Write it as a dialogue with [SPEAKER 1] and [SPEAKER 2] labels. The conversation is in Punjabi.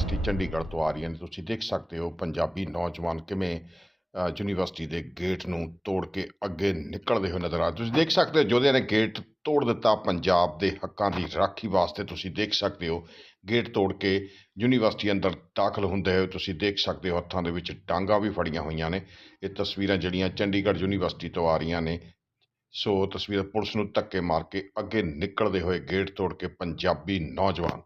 [SPEAKER 1] ਯੂਨੀਵਰਸਿਟੀ ਚੰਡੀਗੜ੍ਹ ਤੋਂ ਆ ਰਹੀਆਂ ਨੇ ਤੁਸੀਂ ਦੇਖ ਸਕਦੇ ਹੋ ਪੰਜਾਬੀ ਨੌਜਵਾਨ ਕਿਵੇਂ ਯੂਨੀਵਰਸਿਟੀ ਦੇ ਗੇਟ ਨੂੰ ਤੋੜ ਕੇ ਅੱਗੇ ਨਿਕਲਦੇ ਹੋਏ ਨਜ਼ਰ ਆ ਤੁਸੀਂ ਦੇਖ ਸਕਦੇ ਹੋ ਜੋਧਿਆਂ ਨੇ ਗੇਟ ਤੋੜ ਦਿੱਤਾ ਪੰਜਾਬ ਦੇ ਹੱਕਾਂ ਦੀ ਰਾਖੀ ਵਾਸਤੇ। ਤੁਸੀਂ ਦੇਖ ਸਕਦੇ ਹੋ ਗੇਟ ਤੋੜ ਕੇ ਯੂਨੀਵਰਸਿਟੀ ਅੰਦਰ ਦਾਖਲ ਹੁੰਦੇ ਹੋਏ ਤੁਸੀਂ ਦੇਖ ਸਕਦੇ ਹੋ ਹੱਥਾਂ ਦੇ ਵਿੱਚ ਡਾਂਗਾ ਵੀ ਫੜੀਆਂ ਹੋਈਆਂ ਨੇ। ਇਹ ਤਸਵੀਰਾਂ ਜਿਹੜੀਆਂ ਚੰਡੀਗੜ੍ਹ ਯੂਨੀਵਰਸਿਟੀ ਤੋਂ ਆ ਰਹੀਆਂ ਨੇ, ਸੋ ਤਸਵੀਰ ਪੁਲਿਸ ਨੂੰ ਧੱਕੇ ਮਾਰ ਕੇ ਅੱਗੇ ਨਿਕਲਦੇ ਹੋਏ ਗੇਟ ਤੋੜ ਕੇ ਪੰਜਾਬੀ ਨੌਜਵਾਨ